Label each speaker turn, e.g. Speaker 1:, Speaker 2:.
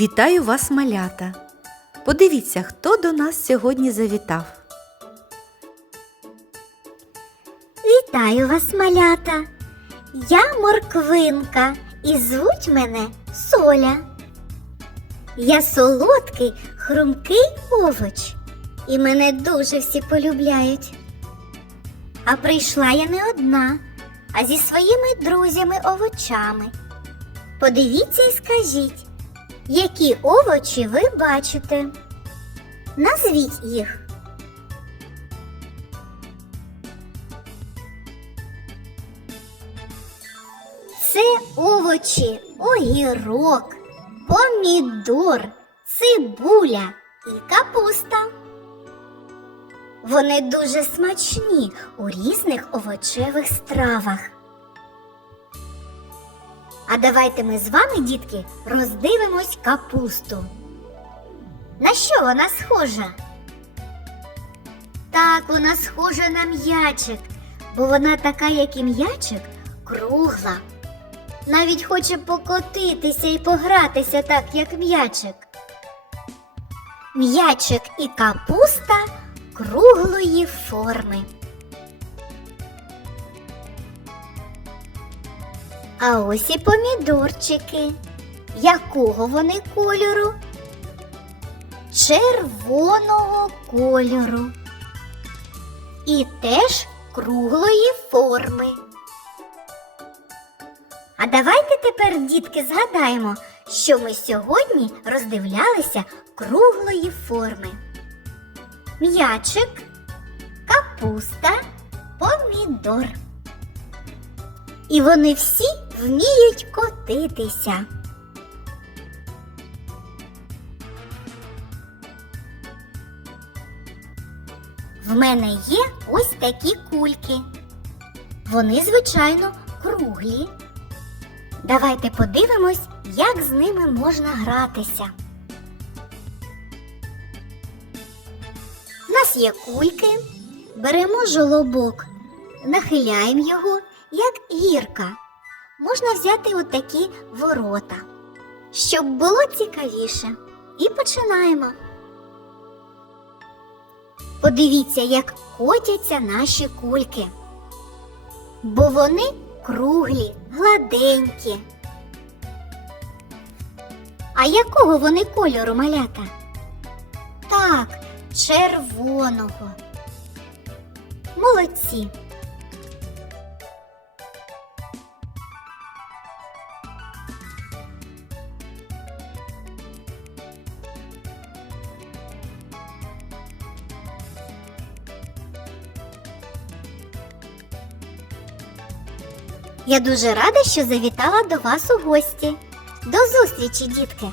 Speaker 1: Вітаю вас, малята! Подивіться, хто до нас сьогодні завітав.
Speaker 2: Вітаю вас, малята! Я морквинка і звуть мене Соля. Я солодкий, хрумкий овоч, і мене дуже всі полюбляють. А прийшла я не одна, а зі своїми друзями-овочами. Подивіться і скажіть, які овочі ви бачите? Назвіть їх. Це овочі, огірок, помідор, цибуля і капуста. Вони дуже смачні у різних овочевих стравах. А давайте ми з вами, дітки, роздивимось капусту. На що вона схожа? Так, вона схожа на м'ячик, бо вона така, як і м'ячик, кругла. Навіть хоче покотитися і погратися так, як м'ячик. М'ячик і капуста круглої форми. А ось і помідорчики. Якого вони кольору? Червоного кольору. І теж круглої форми. А давайте тепер, дітки, згадаємо, що ми сьогодні роздивлялися круглої форми. М'ячик, капуста, помідор. І вони всі вміють котитися. В мене є ось такі кульки. Вони, звичайно, круглі. Давайте подивимось, як з ними можна гратися. У нас є кульки, беремо жолобок, нахиляємо його, як гірка. Можна взяти отакі ворота, щоб було цікавіше. І починаємо. Подивіться, як котяться наші кульки. Бо вони круглі, гладенькі. А якого вони кольору малята? Так, червоного. Молодці. Я дуже рада, що завітала до вас у гості. До зустрічі, дітки!